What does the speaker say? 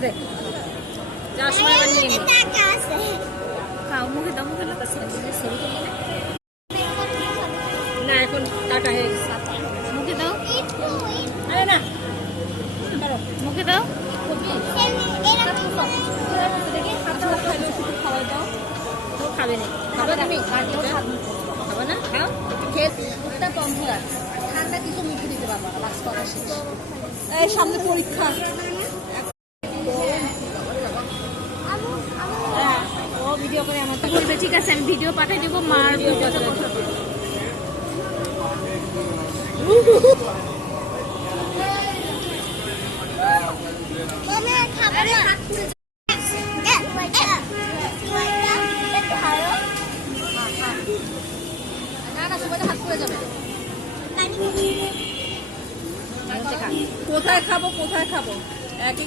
রে যাওয়ার সময় আবার নিয়ে নিই। খাও মুখে দাও মুখে দাও। না এখন টাটা হয়ে গেছে। মুখে দাও আরে না করো মুখে দাও। খাওয়াই দাও তো খাবে না খাবে তুমি খাবে না খাও একটু খেয়ে ওটা বন্ধ রাখ ঠান্ডা কিছু মিঠে দিতে পারবো না লাস্ট কথা শেষ এই সামনে পরীক্ষা ও ভিডিও করে আমার বলবে ঠিক আছে আমি ভিডিও পাঠিয়ে দেবো মার ভিডিওতে কোথায় খাবো একই